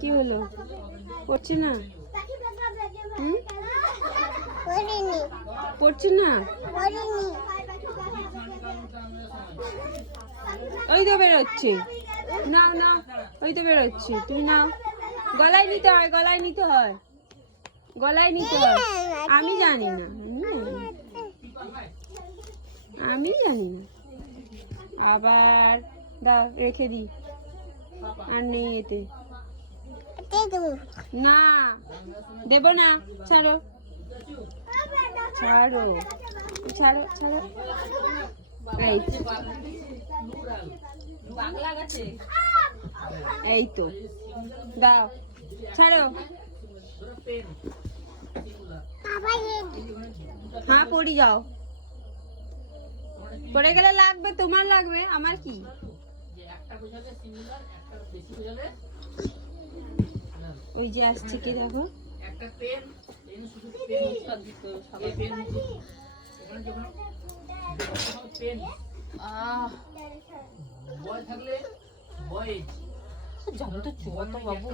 কি হলো? পড়ছে না? পড়ছে না? ওই তো বেরোচ্ছে। না না ওই তো বেরোচ্ছে। তুমি নাও। গলায় নিতে হয় গলায় নিতে হয়। গলায় নিতে হয়। আমি জানি না। আমি জানি না। আমি জানি না। আবার দাও রেখে দিই আর নেই এতে। না, দেব না, ছাড়ো। ছাড়ো ছাড়ো ছাড়ো। এই তো। দাও, ছাড়ো। হ্যাঁ পড়ি যাও। পড়ে গেলে লাগবে, তোমার লাগবে, আমার কি? ওই যে আসছে কি দেখো? একটা পেন পেন শুধু পেন উৎপাদ দিতে সাদা পেন এখানে যখন পেন। আহ বয় থাকলে বয় যত চুয়াতো বাবু